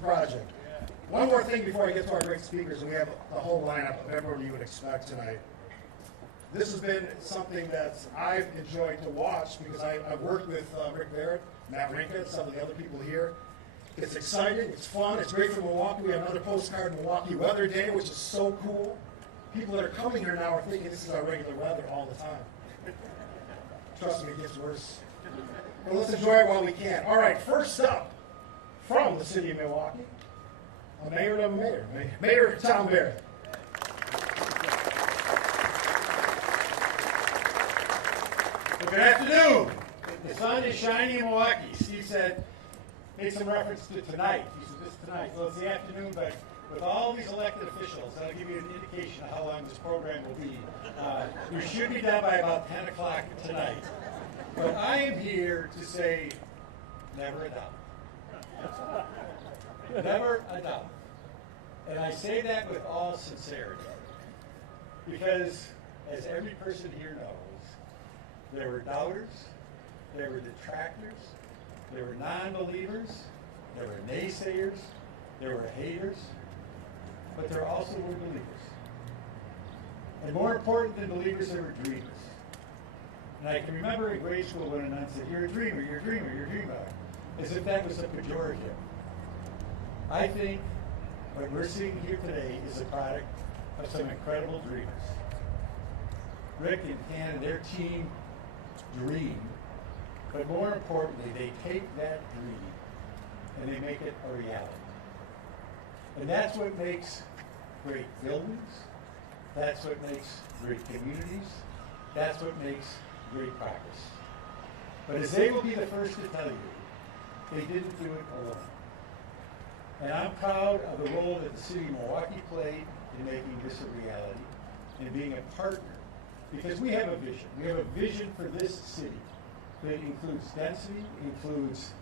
project. One more thing before I get to our great speakers, and we have the whole lineup of everyone you would expect tonight. This has been something that I've enjoyed to watch because I've worked with Rick Barrett, Matt Rinka, some of the other people here. It's exciting, it's fun, it's great for Milwaukee. We have another postcard, Milwaukee Weather Day, which is so cool. People that are coming here now are thinking this is our regular weather all the time. Trust me, it gets worse. But let's enjoy it while we can. All right, first up, from the city of Milwaukee, a mayor of a mayor, Mayor Tom Barrett. Well, good afternoon. The sun is shining in Milwaukee. Steve said, made some reference to tonight. He said this tonight. Well, it's the afternoon, but with all these elected officials, that'll give you an indication of how long this program will be. We should be done by about 10 o'clock tonight. But I am here to say, never a doubt. Never a doubt. And I say that with all sincerity. Because, as every person here knows, there were doubters, there were detractors, there were non-believers, there were naysayers, there were haters, but there also were believers. And more important than believers, there were dreamers. And I can remember in grade school when a nun said, "You're a dreamer, you're a dreamer, you're a dreamer," as if that was a pejorative. I think what we're seeing here today is a product of some incredible dreamers. Rick and Ken and their team dream, but more importantly, they take that dream and they make it a reality. And that's what makes great buildings, that's what makes great communities, that's what makes great progress. But as they will be the first to tell you, they didn't do it alone. And I'm proud of the role that the city of Milwaukee played in making this a reality and being a partner. Because we have a vision. We have a vision for this city that includes density, includes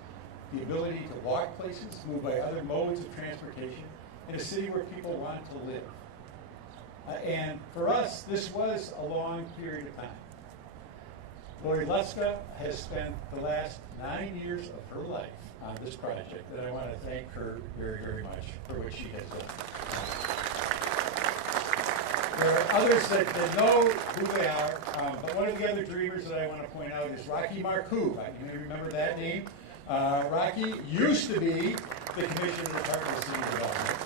the ability to walk places, move by other modes of transportation, in a city where people want to live. And for us, this was a long period of time. Lori Luska has spent the last 9 years of her life on this project, and I want to thank her very, very much for what she has done. There are others that know who they are, but one of the other dreamers that I want to point out is Rocky Marcoux. You may remember that name. Rocky used to be the commissioner of the City Development,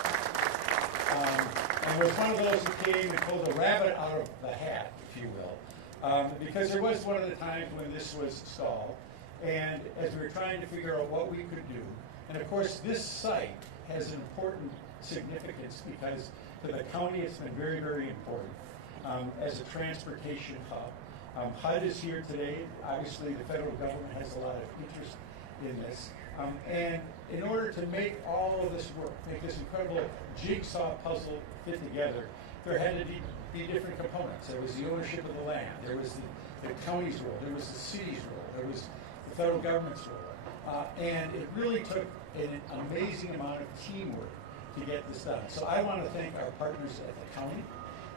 and was one of those who came and pulled a rabbit out of the hat, if you will, because there was one of the times when this was stalled, and as we were trying to figure out what we could do, and of course this site has an important significance because to the county it's been very, very important as a transportation hub. HUD is here today. Obviously the federal government has a lot of interest in this. And in order to make all of this work, make this incredible jigsaw puzzle fit together, there had to be different components. There was the ownership of the land, there was the county's role, there was the city's role, there was the federal government's role. And it really took an amazing amount of teamwork to get this done. So I want to thank our partners at the county.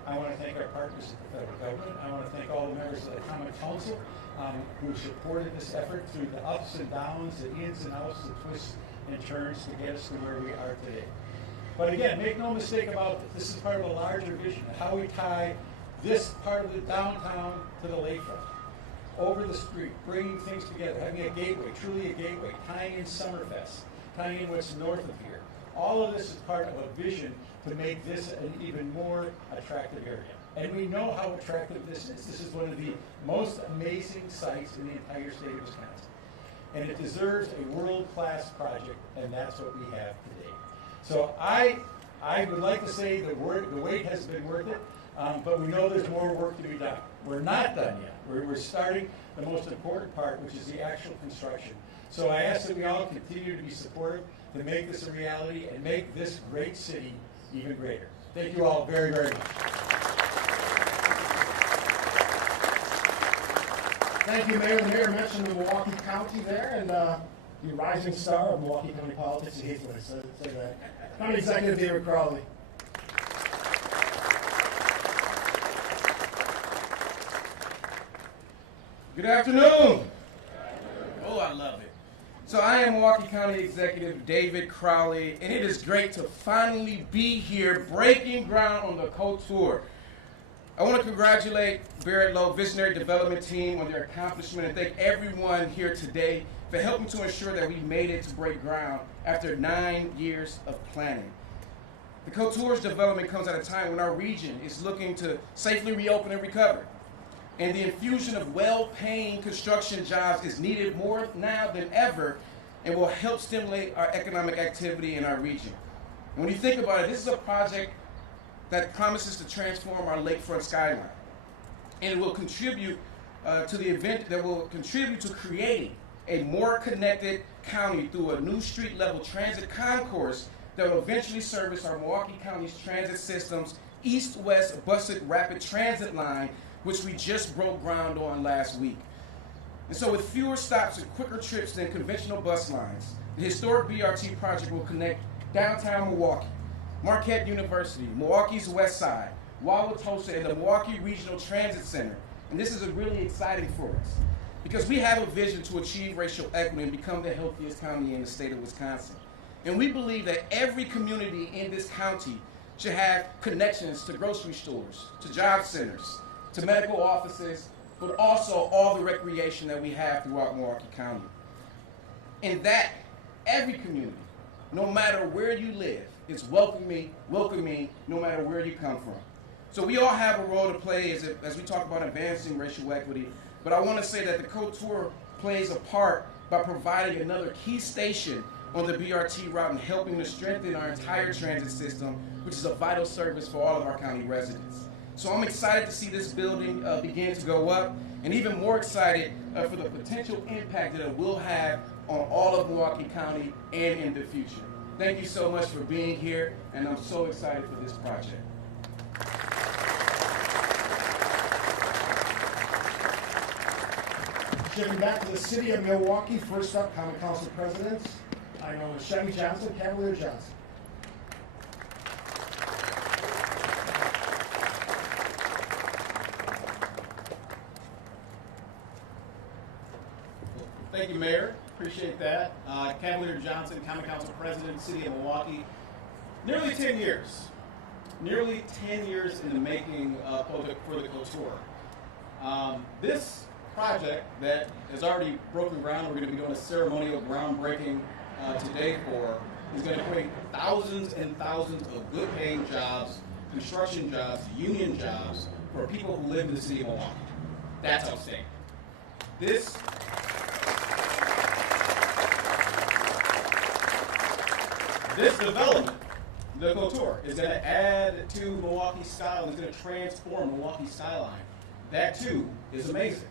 I want to thank our partners at the federal government. I want to thank all the members of the Common Council who supported this effort through the ups and downs, the ins and outs, the twists and turns to get us to where we are today. But again, make no mistake about it. This is part of a larger vision of how we tie this part of the downtown to the lakefront, over the street, bringing things together, having a gateway, truly a gateway, tying in Summerfest, tying in what's north of here. All of this is part of a vision to make this an even more attractive area. And we know how attractive this is. This is one of the most amazing sites in the entire state of Wisconsin. And it deserves a world-class project, and that's what we have today. So I would like to say the wait has been worth it, but we know there's more work to be done. We're not done yet. We're starting the most important part, which is the actual construction. So I ask that we all continue to be supportive to make this a reality and make this great city even greater. Thank you all very, very much. Thank you, Mayor. The mayor mentioned the Milwaukee County there, and the rising star of Milwaukee County politics. He hates when I say that. County Executive David Crowley. Good afternoon. Oh, I love it. So I am Milwaukee County Executive David Crowley, and it is great to finally be here breaking ground on the Couture. I want to congratulate Barrett Lowe Visionary Development Team on their accomplishment and thank everyone here today for helping to ensure that we made it to break ground after 9 years of planning. The Couture's development comes at a time when our region is looking to safely reopen and recover. And the infusion of well-paying construction jobs is needed more now than ever and will help stimulate our economic activity in our region. And when you think about it, this is a project that promises to transform our lakefront skyline. And it will contribute to the event that will contribute to creating a more connected county through a new street-level transit concourse that will eventually service our Milwaukee County's transit system's east-west bused rapid transit line, which we just broke ground on last week. And so with fewer stops and quicker trips than conventional bus lines, the historic BRT project will connect downtown Milwaukee, Marquette University, Milwaukee's West Side, Wauwatosa, and the Milwaukee Regional Transit Center. And this is really exciting for us because we have a vision to achieve racial equity and become the healthiest county in the state of Wisconsin. And we believe that every community in this county should have connections to grocery stores, to job centers, to medical offices, but also all the recreation that we have throughout Milwaukee County. And that every community, no matter where you live, is welcoming no matter where you come from. So we all have a role to play as we talk about advancing racial equity, but I want to say that the Couture plays a part by providing another key station on the BRT route and helping to strengthen our entire transit system, which is a vital service for all of our county residents. So I'm excited to see this building begin to go up, and even more excited for the potential impact that it will have on all of Milwaukee County and in the future. Thank you so much for being here, and I'm so excited for this project. Shifting back to the city of Milwaukee, first up, Common Council Presidents. I know Chevy Johnson, Cavalier Johnson. Thank you, Mayor. Appreciate that. Cavalier Johnson, Common Council President, City of Milwaukee. Nearly 10 years. Nearly 10 years in the making for the Couture. This project that has already broken ground, we're going to be doing a ceremonial groundbreaking today for, is going to create thousands and thousands of good-paying jobs, construction jobs, union jobs for people who live in the city of Milwaukee. That's outstanding. This development, the Couture, is going to add to Milwaukee's style and is going to transform Milwaukee's skyline. That too is amazing.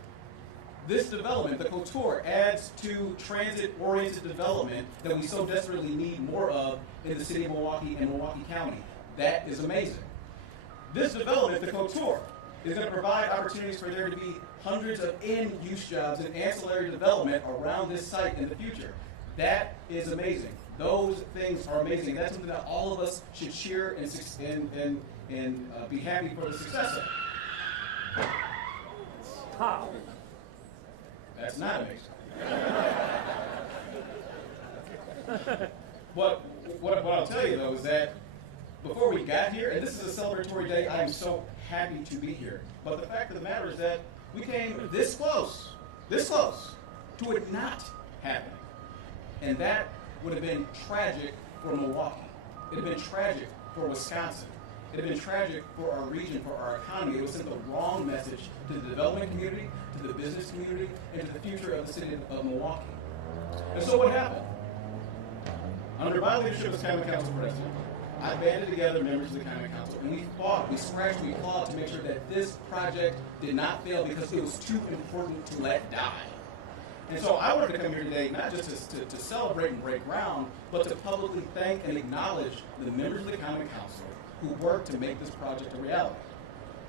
This development, the Couture, adds to transit-oriented development that we so desperately need more of in the city of Milwaukee and Milwaukee County. That is amazing. This development, the Couture, is going to provide opportunities for there to be hundreds of end-use jobs and ancillary development around this site in the future. That is amazing. Those things are amazing. That's something that all of us should cheer and be happy for the success of. How? That's not amazing. What I'll tell you, though, is that before we got here, and this is a celebratory day, I am so happy to be here. But the fact of the matter is that we came this close to it not happening. And that would have been tragic for Milwaukee. It would have been tragic for Wisconsin. It would have been tragic for our region, for our economy. It would send the wrong message to the development community, to the business community, and to the future of the city of Milwaukee. And so what happened? Under my leadership as Common Council President, I banded together members of the Common Council, and we fought, we scratched, we clawed to make sure that this project did not fail because it was too important to let die. And so I wanted to come here today not just to celebrate and break ground, but to publicly thank and acknowledge the members of the Common Council who worked to make this project a reality.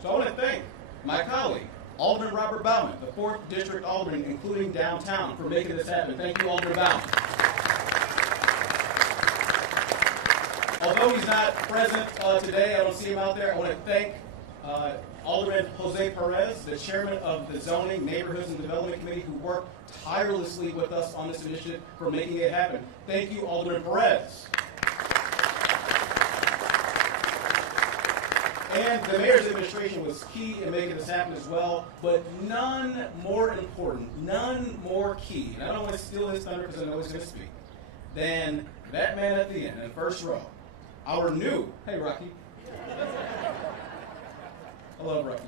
So I want to thank my colleague, Alderman Robert Bauman, the 4th District Alderman, including downtown, for making this happen. Thank you, Alderman Bauman. Although he's not present today, I don't see him out there, I want to thank Alderman Jose Perez, the chairman of the Zoning, Neighborhoods, and Development Committee, who worked tirelessly with us on this initiative for making it happen. Thank you, Alderman Perez. And the mayor's administration was key in making this happen as well, but none more important, none more key, and I don't want to steal his thunder because I know he's going to speak, than that man at the end, in the first row, our new, hey Rocky, I love Rocky,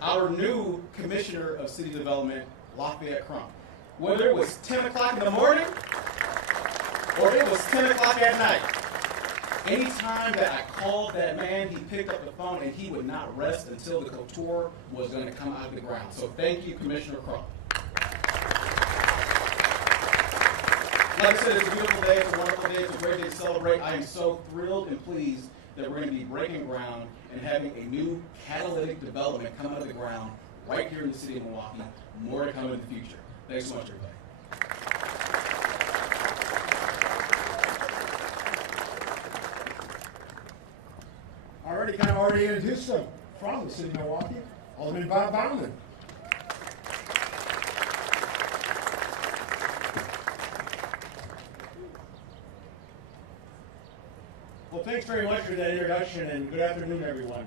our new Commissioner of City Development, Lafayette Crump. Whether it was 10 o'clock in the morning, or it was 10 o'clock at night, anytime that I called that man, he picked up the phone and he would not rest until the Couture was going to come out of the ground. So thank you, Commissioner Crump. Like I said, it's a beautiful day, it's a wonderful day, it's a great day to celebrate. I am so thrilled and pleased that we're going to be breaking ground and having a new catalytic development come out of the ground right here in the city of Milwaukee. More to come in the future. Thanks so much, everybody. Already introduced them from the city of Milwaukee, Alderman Bob Bauman. Well, thanks very much for that introduction, and good afternoon, everyone.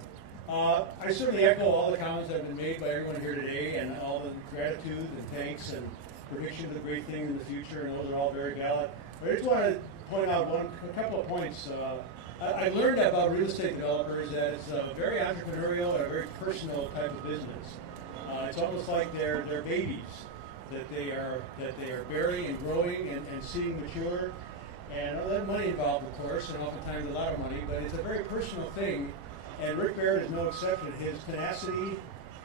I certainly echo all the comments that have been made by everyone here today, and all the gratitude and thanks and predictions of great things in the future, and those are all very valid. But I just want to point out a couple of points. I learned about real estate developers that it's a very entrepreneurial and a very personal type of business. It's almost like they're babies that they are bearing and growing and seeing mature. And a lot of money involved, of course, and oftentimes a lot of money, but it's a very personal thing. And Rick Barrett is no exception. His tenacity,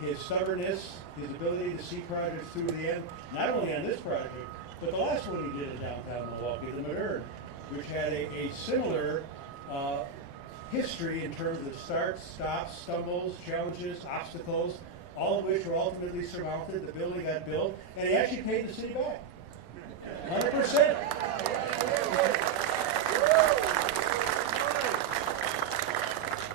his stubbornness, his ability to see projects through to the end, not only on this project, but the last one he did in downtown Milwaukee, the Modern, which had a similar history in terms of starts, stops, stumbles, challenges, obstacles, all of which were ultimately surmounted. The building got built, and he actually paid the city back. 100%.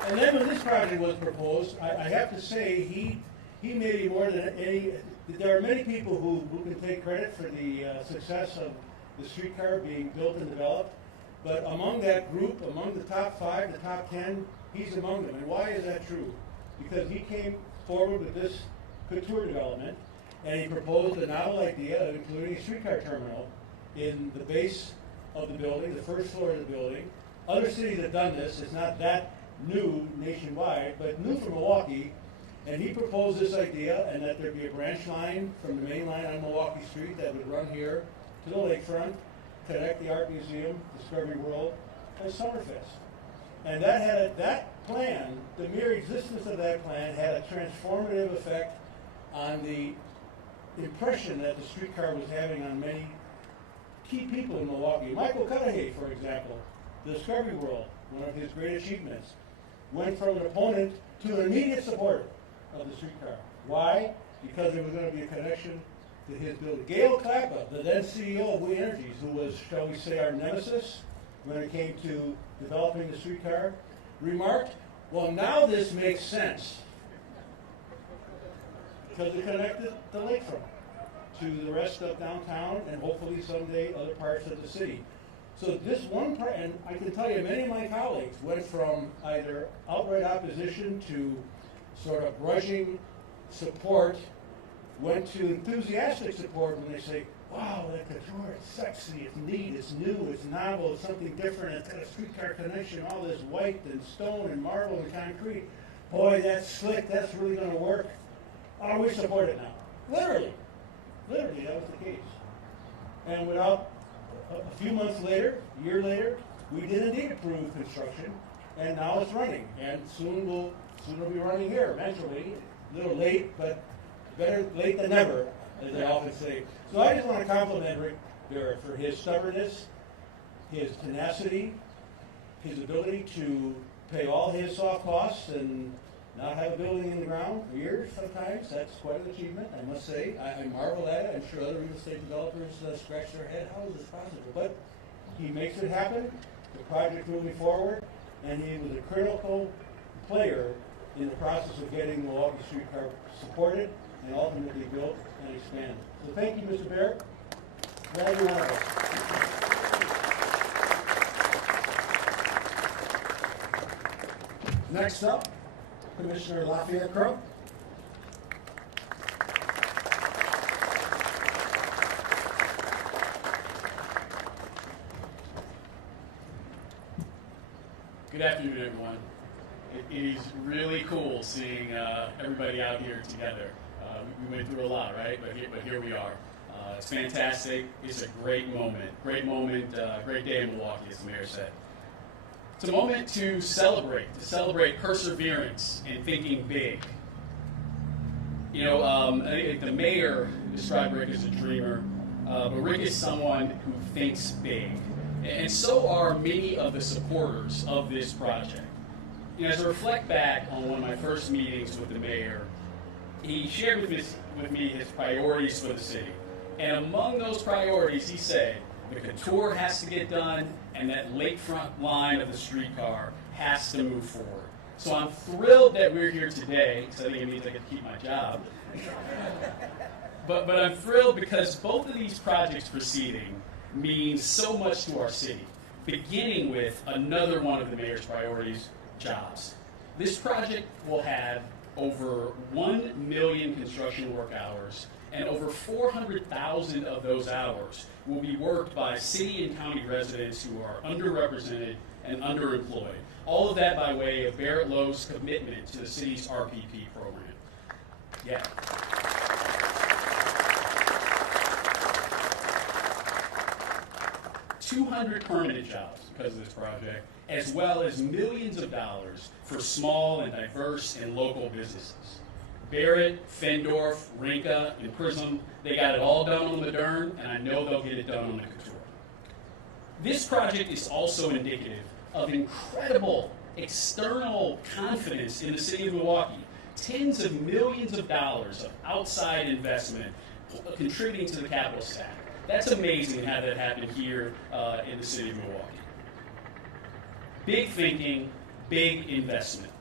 And then when this project was proposed, I have to say he maybe more than any. There are many people who can take credit for the success of the streetcar being built and developed. But among that group, among the top 5, the top 10, he's among them. And why is that true? Because he came forward with this Couture development, and he proposed a novel idea of including a streetcar terminal in the base of the building, the first floor of the building. Other cities have done this. It's not that new nationwide, but new for Milwaukee. And he proposed this idea, and that there be a branch line from the main line on Milwaukee Street that would run here to the lakefront, connect the Art Museum, Discovery World, and Summerfest. And that plan, the mere existence of that plan, had a transformative effect on the impression that the streetcar was having on many key people in Milwaukee. Michael Cudahy, for example, the Discovery World, one of his great achievements, went from an opponent to an immediate supporter of the streetcar. Why? Because there was going to be a connection to his building. Gail Klappa, the then CEO of We Energies, who was, shall we say, our nemesis when it came to developing the streetcar, remarked, well, now this makes sense because it connected the lakefront to the rest of downtown and hopefully someday other parts of the city. So this one part, and I can tell you many of my colleagues went from either outright opposition to sort of grudging support, went to enthusiastic support when they say, wow, that Couture, it's sexy, it's neat, it's new, it's novel, it's something different, it's got a streetcar connection, all this white and stone and marble and concrete. Boy, that's slick, that's really going to work. Oh, we support it now. Literally, that was the case. And without a few months later, a year later, we did indeed approve construction, and now it's running. And soon it'll be running here eventually. A little late, but better late than never, as they often say. So I just want to compliment Rick Barrett for his stubbornness, his tenacity, his ability to pay all his soft costs and not have a building in the ground for years sometimes. That's quite an achievement, I must say. I marvel at it. I'm sure other real estate developers scratch their head. How is this possible? But he makes it happen. The project moving forward, and he was a critical player in the process of getting Milwaukee streetcar supported and ultimately built and expanded. So thank you, Mr. Barrett. Glad you're one of us. Next up, Commissioner Lafayette Crowe. Good afternoon, everyone. It is really cool seeing everybody out here together. We went through a lot, right? But here we are. It's fantastic. It's a great moment. Great moment, great day in Milwaukee, as the mayor said. It's a moment to celebrate perseverance and thinking big. You know, I think the mayor described Rick as a dreamer, but Rick is someone who thinks big. And so are many of the supporters of this project. You know, as I reflect back on one of my first meetings with the mayor, he shared with me his priorities for the city. And among those priorities, he said, the Couture has to get done, and that lakefront line of the streetcar has to move forward. So I'm thrilled that we're here today, because I think it means I get to keep my job. But I'm thrilled because both of these projects proceeding means so much to our city, beginning with another one of the mayor's priorities, jobs. This project will have over 1 million construction work hours, and over 400,000 of those hours will be worked by city and county residents who are underrepresented and underemployed. All of that by way of Barrett Lowe's commitment to the city's RPP program. Yeah. 200 permanent jobs because of this project, as well as millions of dollars for small and diverse and local businesses. Barrett, Findorff, Rinka, and Prism, they got it all done on the Dern, and I know they'll get it done on the Couture. This project is also indicative of incredible external confidence in the city of Milwaukee. Tens of millions of dollars of outside investment contributing to the capital stack. That's amazing how that happened here in the city of Milwaukee. Big thinking, big investment.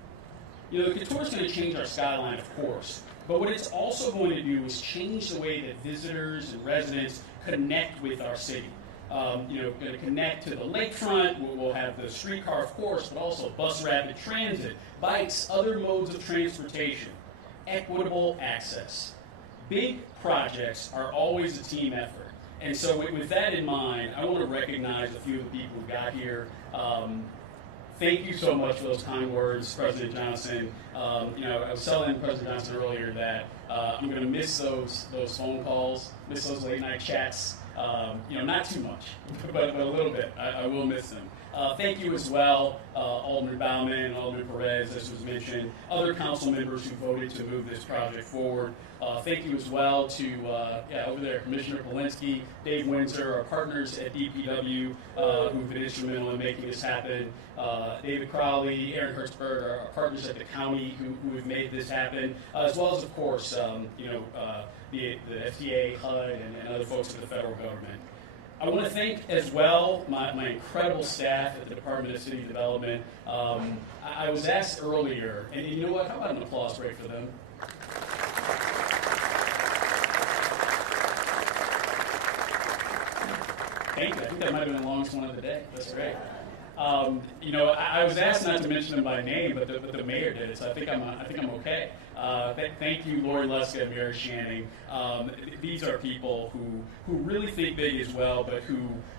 You know, the Couture is going to change our skyline, of course, but what it's also going to do is change the way that visitors and residents connect with our city. You know, going to connect to the lakefront. We'll have the streetcar, of course, but also bus rapid transit, bikes, other modes of transportation, equitable access. Big projects are always a team effort. And so with that in mind, I want to recognize a few of the people who got here. Thank you so much for those kind words, President Johnson. You know, I was telling President Johnson earlier that I'm going to miss those phone calls, miss those late night chats. You know, not too much, but a little bit. I will miss them. Thank you as well, Alderman Bauman and Alderman Perez, as was mentioned, other council members who voted to move this project forward. Thank you as well to, over there, Commissioner Polinsky, Dave Windsor, our partners at DPW who've been instrumental in making this happen. David Crowley, Aaron Hertzberg, our partners at the county who have made this happen, as well as, of course, you know, the FDA, HUD, and other folks at the federal government. I want to thank as well my incredible staff at the Department of City Development. I was asked earlier, and you know what, how about an applause break for them? Thank you. I think that might have been the longest one of the day. That's great. You know, I was asked not to mention them by name, but the mayor did it, so I think I'm okay. Thank you, Lori Luska and Mary Shanning. These are people who really think big as well, but who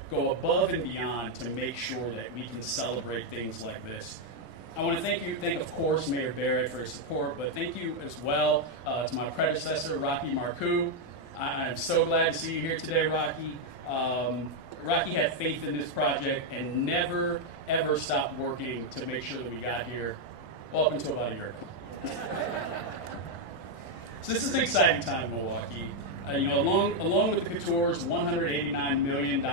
go above and beyond to make sure that we can celebrate things like this. I want to thank of course Mayor Barrett for his support, but thank you as well to my predecessor, Rocky Marcoux. I'm so glad to see you here today, Rocky. Rocky had faith in this project and never, ever stopped working to make sure that we got here, well, up until about a year ago. So this is an exciting time in Milwaukee. You know, along with the Couture's $189 million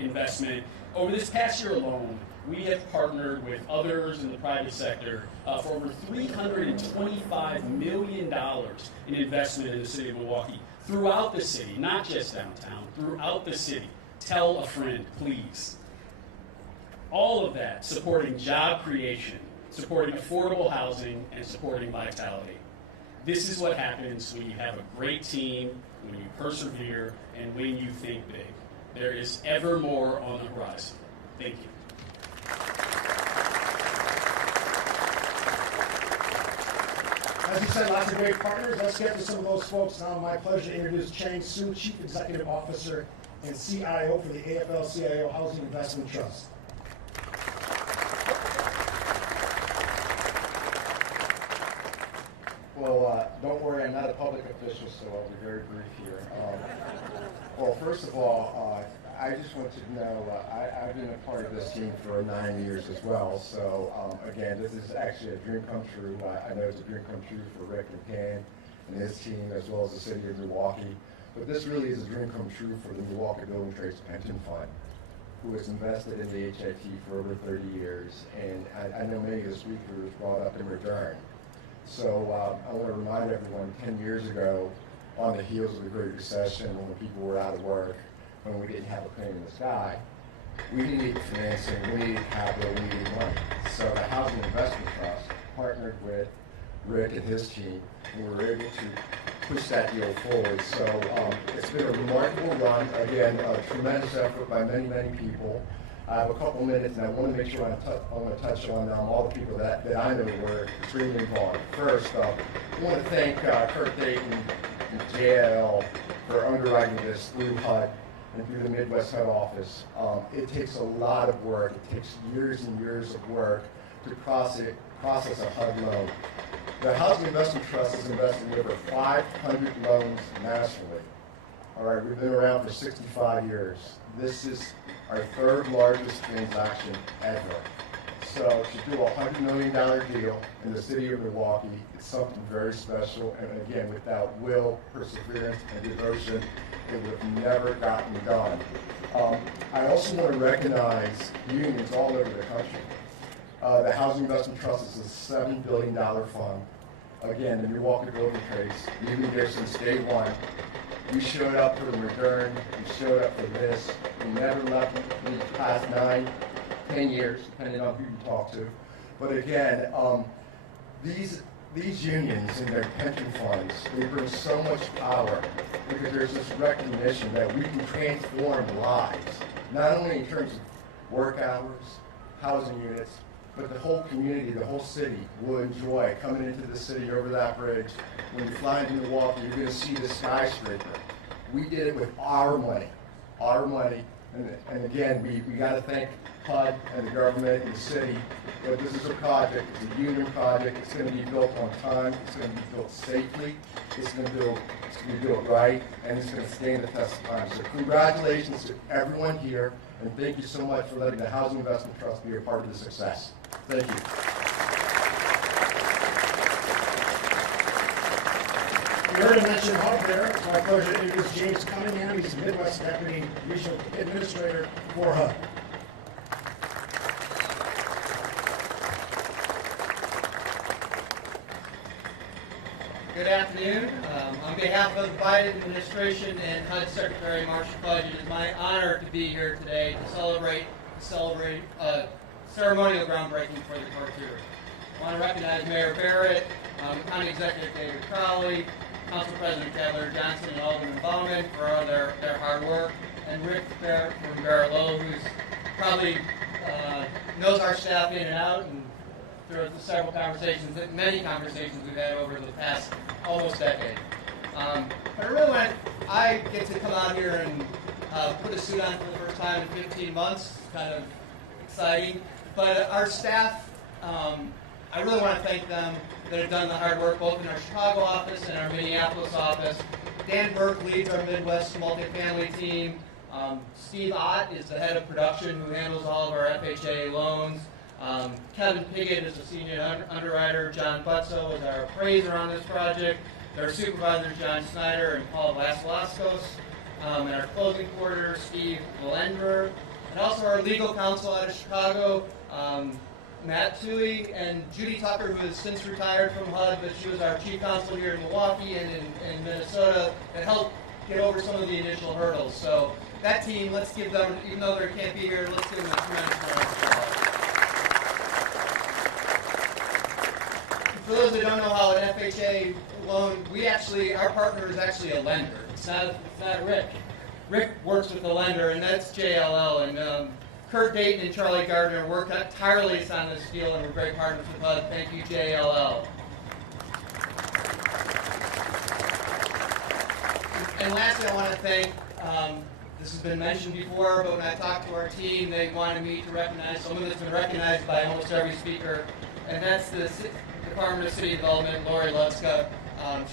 investment, over this past year alone, we have partnered with others in the private sector for over $325 million in investment in the city of Milwaukee, throughout the city, not just downtown, throughout the city. Tell a friend, please. All of that supporting job creation, supporting affordable housing, and supporting vitality. This is what happens when you have a great team, when you persevere, and when you think big. There is ever more on the horizon. Thank you. As you said, lots of great partners. Let's get to some of those folks now. My pleasure to introduce Chang Su, Chief Executive Officer and CIO for the AFL-CIO Housing Investment Trust. Well, don't worry, I'm not a public official, so I'll be very brief here. Well, first of all, I just want to know, I've been a part of this team for 9 years as well, so again, this is actually a dream come true. I know it's a dream come true for Rick McCann and his team, as well as the city of Milwaukee, but this really is a dream come true for the Milwaukee Building Trades Pension Fund, who has invested in the HIT for over 30 years, and I know many of the speakers brought up in return. So I want to remind everyone, 10 years ago, on the heels of the Great Recession, when people were out of work, when we didn't have a plane in the sky, we needed financing, we needed capital, we needed money. So the Housing Investment Trust partnered with Rick and his team, and we were able to push that deal forward. So it's been a remarkable run. Again, a tremendous effort by many, many people. I have a couple minutes, and I want to make sure I want to touch on all the people that I know were extremely involved. First, I want to thank Kurt Dayton and JL for underwriting this through HUD and through the Midwest HUD office. It takes a lot of work. It takes years and years of work to process a HUD loan. The Housing Investment Trust has invested in over 500 loans nationally. All right, we've been around for 65 years. This is our third largest transaction ever. So to do a $100 million deal in the city of Milwaukee, it's something very special. And again, without will, perseverance, and devotion, it would have never gotten done. I also want to recognize unions all over the country. The Housing Investment Trust is a $7 billion fund. Again, the Milwaukee Building Trades, you've been there since day one. You showed up for the return, you showed up for this. You never left in the past 9, 10 years, depending on who you talk to. But again, these unions and their pension funds, they bring so much power because there's this recognition that we can transform lives, not only in terms of work hours, housing units, but the whole community, the whole city will enjoy coming into the city over that bridge. When you fly into Milwaukee, you're going to see the skyscraper. We did it with our money, and again, we got to thank HUD and the government and the city, but this is a project, it's a union project, it's going to be built on time, it's going to be built safely, it's going to be built right, and it's going to stand the test of time. So congratulations to everyone here, and thank you so much for letting the Housing Investment Trust be a part of the success. Thank you. You heard him mention HUD there. It's my pleasure to introduce James Cunningham. He's the Midwest Deputy Regional Administrator for HUD. Good afternoon. On behalf of the Biden administration and HUD Secretary Marcia Fudge, it is my honor to be here today to celebrate ceremonial groundbreaking for the Couture. I want to recognize Mayor Barrett, County Executive David Crowley, Council President Cavalier Johnson, and Alderman Bauman for all their hard work, and Rick Barrett from Barrett Lowe, who's probably knows our staff in and out, and through the many conversations we've had over the past almost decade. But I get to come out here and put a suit on for the first time in 15 months. It's kind of exciting. But our staff, I really want to thank them that have done the hard work both in our Chicago office and our Minneapolis office. Dan Burke leads our Midwest multifamily team. Steve Ott is the head of production who handles all of our FHA loans. Kevin Piggott is a senior underwriter. John Butzo is our appraiser on this project. Their supervisors, John Snyder and Paul Vasilakos. And our closing quarter, Steve Valendrer. And also our legal counsel out of Chicago, Matt Toohey, and Judy Tucker, who has since retired from HUD, but she was our chief counsel here in Milwaukee and in Minnesota, and helped get over some of the initial hurdles. So that team, let's give them, even though they can't be here, let's give them a tremendous round of applause. those that don't know how an FHA loan, our partner is actually a lender. It's not Rick. Rick works with the lender, and that's JLL. And Kurt Dayton and Charlie Gardner worked tirelessly on this deal, and we're great partners with HUD. Thank you, JLL. And lastly, I want to thank, this has been mentioned before, but when I talked to our team, they wanted me to recognize someone that's been recognized by almost every speaker, and that's the Department of City Development, Lori Lutska.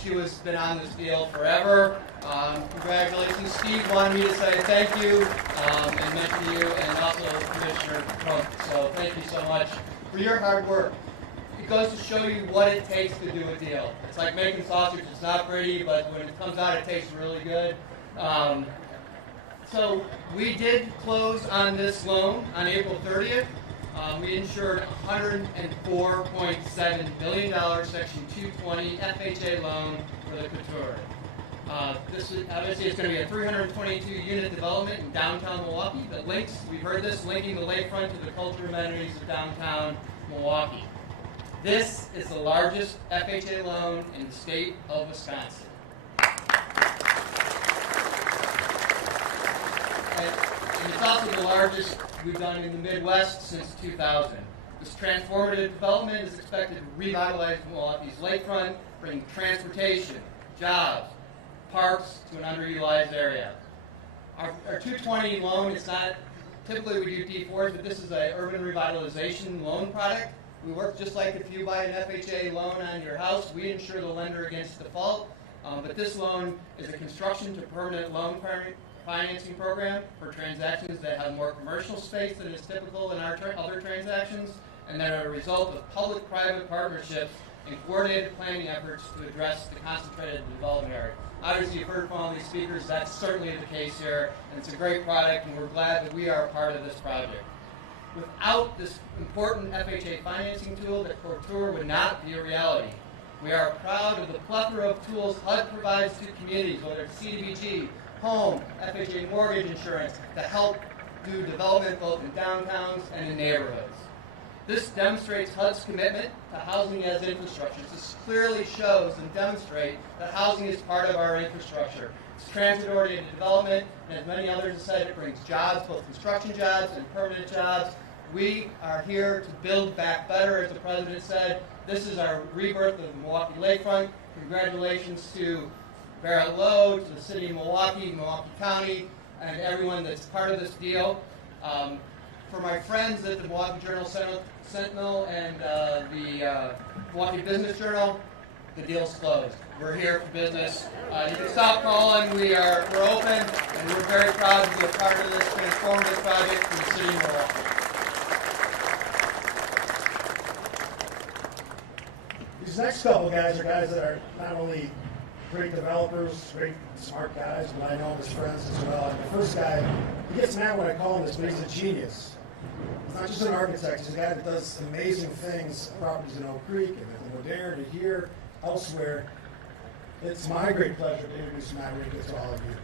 She has been on this deal forever. Congratulations. Steve wanted me to say thank you and mention you, and also Commissioner Trump. So thank you so much for your hard work. It goes to show you what it takes to do a deal. It's like making sausage. It's not pretty, but when it comes out, it tastes really good. So we did close on this loan on April 30th. We insured $104.7 billion Section 220 FHA loan for the Couture. This is, obviously, it's going to be a 322-unit development in downtown Milwaukee that links, we've heard this, linking the lakefront to the cultural amenities of downtown Milwaukee. This is the largest FHA loan in the state of Wisconsin. And it's also the largest we've done in the Midwest since 2000. This transformative development is expected to revitalize Milwaukee's lakefront, bring transportation, jobs, parks to an underutilized area. Our 220 loan is not, typically we do D4s, but this is an urban revitalization loan product. We work just like if you buy an FHA loan on your house, we insure the lender against default. But this loan is a construction to permanent loan financing program for transactions that have more commercial space than is typical in our other transactions, and that are a result of public-private partnerships and coordinated planning efforts to address the concentrated development area. Obviously, you've heard from all these speakers, that's certainly the case here, and it's a great product, and we're glad that we are a part of this project. Without this important FHA financing tool, the Couture would not be a reality. We are proud of the plethora of tools HUD provides to communities, whether it's CDBG, home, FHA mortgage insurance, to help do development both in downtowns and in neighborhoods. This demonstrates HUD's commitment to housing as infrastructure. This clearly shows and demonstrates that housing is part of our infrastructure. It's transit-oriented development, and as many others have said, it brings jobs, both construction jobs and permanent jobs. We are here to build back better, as the President said. This is our rebirth of the Milwaukee lakefront. Congratulations to Barrett Lowe, to the City of Milwaukee, Milwaukee County, and everyone that's part of this deal. For my friends at the Milwaukee Journal Sentinel and the Milwaukee Business Journal, the deal's closed. We're here for business. You can stop calling. We're open, and we're very proud to be a part of this transformative project for the City of Milwaukee. These next couple guys are guys that are not only great developers, great smart guys, but I know him as friends as well. And the first guy, he gets mad when I call him this, but he's a genius. He's not just an architect, he's a guy that does amazing things, properties in Oak Creek and in Moderne and here, elsewhere. It's my great pleasure to introduce Matt Rinka to all of you.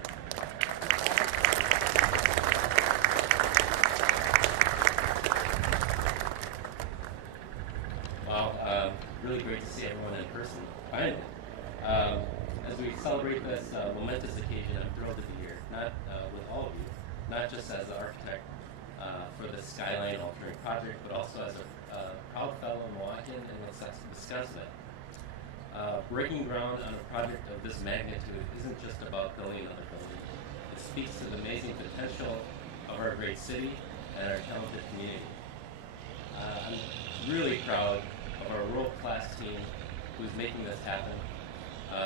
Wow, really great to see everyone in person, finally. As we celebrate this momentous occasion, I'm thrilled to be here, not with all of you, not just as an architect for the Skyline Altering Project, but also as a proud fellow Milwaukeean and Wisconsin. Breaking ground on a project of this magnitude isn't just about building another building. It speaks to the amazing potential of our great city and our talented community. I'm really proud of our world-class team who's making this happen,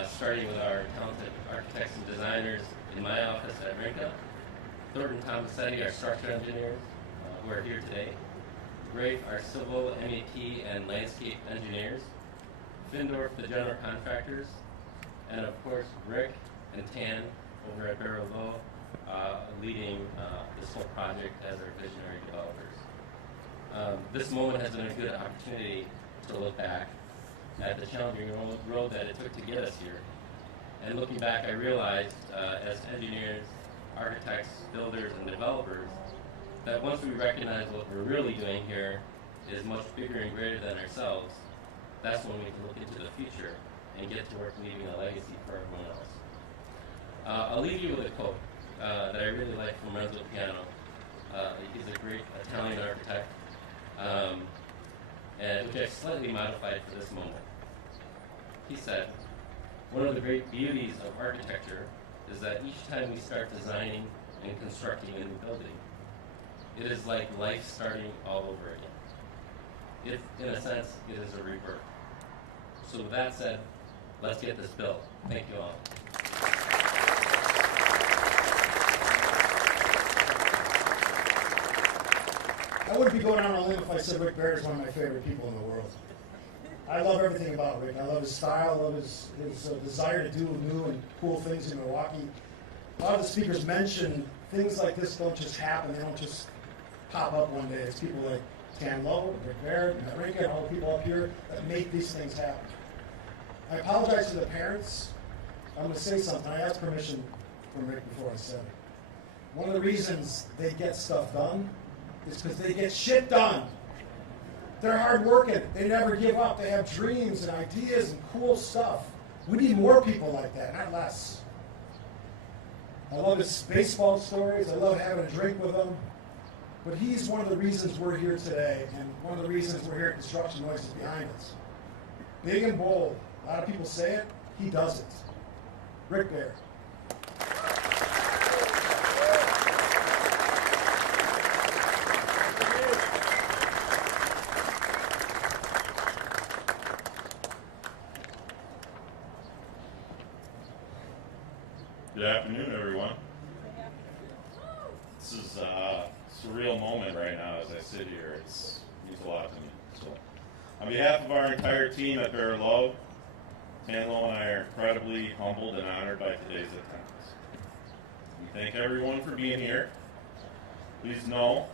starting with our talented architects and designers in my office at Rinka, Thornton Tomasetti, our structural engineers, who are here today, Rafe, our civil, MEP, and landscape engineers, Findorff, the general contractors, and of course Rick and Tan over at Barrett, leading this whole project as our visionary developers. This moment has been a good opportunity to look back at the challenging road that it took to get us here. And looking back, I realized as engineers, architects, builders, and developers, that once we recognize what we're really doing here is much bigger and greater than ourselves, that's when we can look into the future and get to work leaving a legacy for everyone else. I'll leave you with a quote that I really like from Renzo Piano. He's a great Italian architect, and which I slightly modified for this moment. He said, "One of the great beauties of architecture is that each time we start designing and constructing a new building, it is like life starting all over again. In a sense, it is a rebirth." So with that said, let's get this built. Thank you all. I wouldn't be going out on a limb if I said Rick Barrett is one of my favorite people in the world. I love everything about Rick. I love his style. I love his desire to do new and cool things in Milwaukee. A lot of the speakers mention things like this don't just happen. They don't just pop up one day. It's people like Stan Lowe, Rick Barrett, Matt Rinke, and all the people up here that make these things happen. I apologize to the parents. I'm going to say something. I asked permission from Rick before I said it. One of the reasons they get stuff done is because they get shit done. They're hardworking. They never give up. They have dreams and ideas and cool stuff. We need more people like that, not less. I love his baseball stories. I love having a drink with him. But he's one of the reasons we're here today, and one of the reasons we're here at Construction Noises behind us. Big and bold. A lot of people say it. He does it. Rick Barrett. Good afternoon, everyone. This is a surreal moment right now as I sit here. It means a lot to me. So, on behalf of our entire team at Barrett Lowe, Tanlo and I are incredibly humbled and honored by today's attendance. We thank everyone for being here. Please know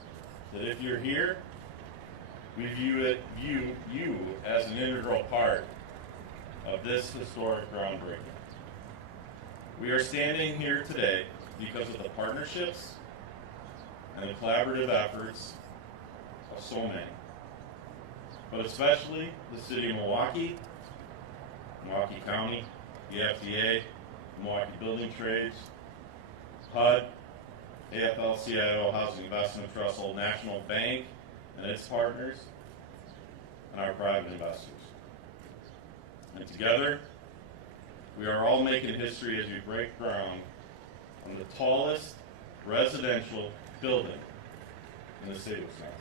that if you're here, we view you as an integral part of this historic groundbreaking. We are standing here today because of the partnerships and the collaborative efforts of so many, but especially the City of Milwaukee, Milwaukee County, the FDA, Milwaukee Building Trades, HUD, AFL-CIO Housing Investment Trust, Old National Bank and its partners, and our private investors. And together, we are all making history as we break ground on the tallest residential building in the state of Wisconsin.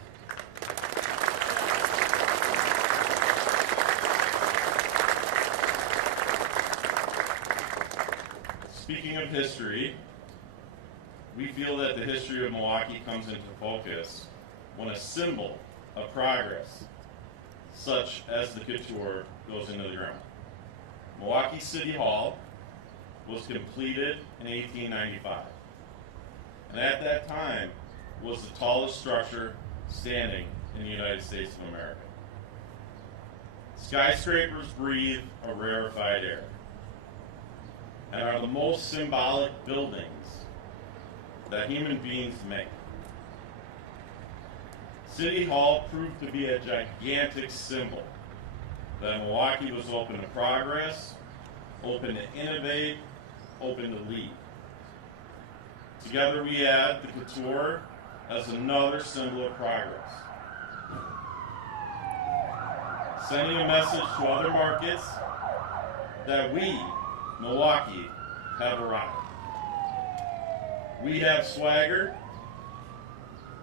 Speaking of history, we feel that the history of Milwaukee comes into focus when a symbol of progress, such as the Couture, goes into the ground. Milwaukee City Hall was completed in 1895, and at that time was the tallest structure standing in the United States of America. Skyscrapers breathe a rarefied air and are the most symbolic buildings that human beings make. City Hall proved to be a gigantic symbol that Milwaukee was open to progress, open to innovate, open to lead. Together we add the Couture as another symbol of progress, sending a message to other markets that we, Milwaukee, have arrived. We have swagger,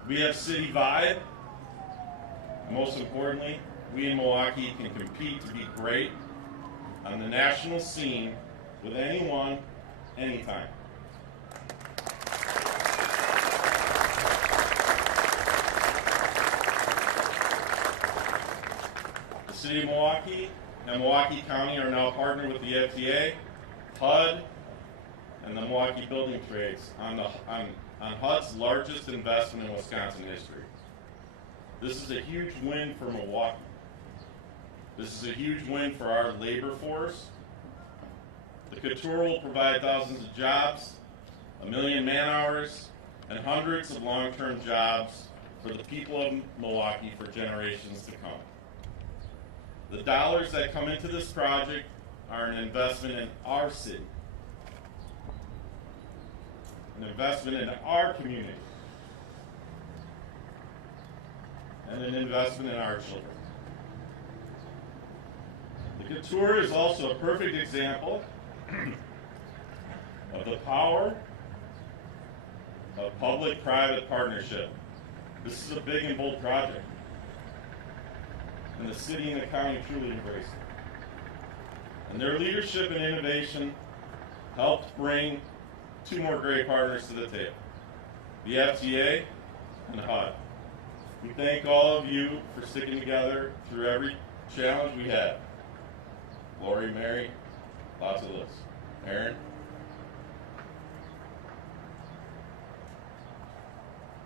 we have city vibe, and most importantly, we in Milwaukee can compete to be great on the national scene with anyone, anytime. The City of Milwaukee and Milwaukee County are now partnered with the FDA, HUD, and the Milwaukee Building Trades on HUD's largest investment in Wisconsin history. This is a huge win for Milwaukee. This is a huge win for our labor force. The Couture will provide thousands of jobs, 1 million man-hours, and hundreds of long-term jobs for the people of Milwaukee for generations to come. The dollars that come into this project are an investment in our city, an investment in our community, and an investment in our children. The Couture is also a perfect example of the power of public-private partnership. This is a big and bold project, and the city and the county truly embrace it. And their leadership and innovation helped bring two more great partners to the table, the FTA and HUD. We thank all of you for sticking together through every challenge we had. Lori, Mary, lots of lists. Aaron.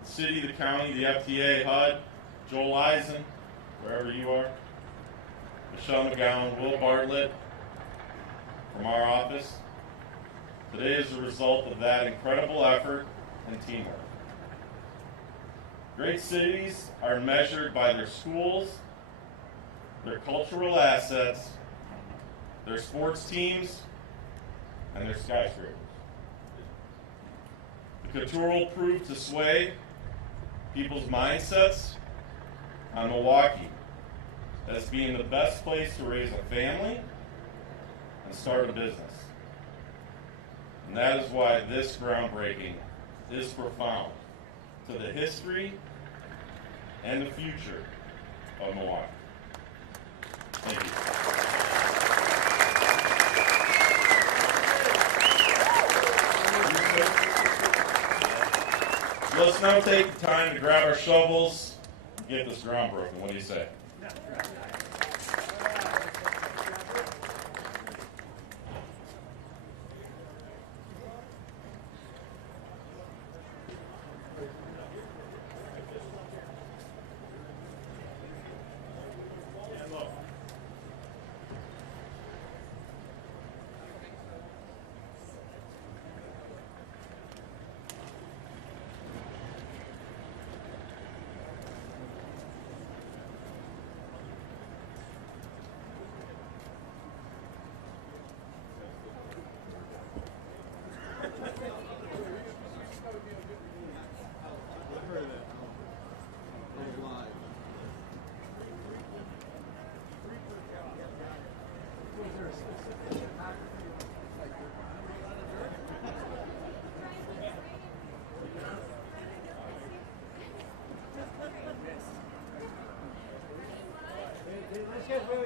The city, the county, the FTA, HUD, Joel Eisen, wherever you are, Michelle McGowan, Will Bartlett from our office. Today is the result of that incredible effort and teamwork. Great cities are measured by their schools, their cultural assets, their sports teams, and their skyscrapers. The Couture will prove to sway people's mindsets on Milwaukee as being the best place to raise a family and start a business. And that is why this groundbreaking is profound to the history and the future of Milwaukee. Thank you. Let's now take the time to grab our shovels and get this ground broken. What do you say? Let's get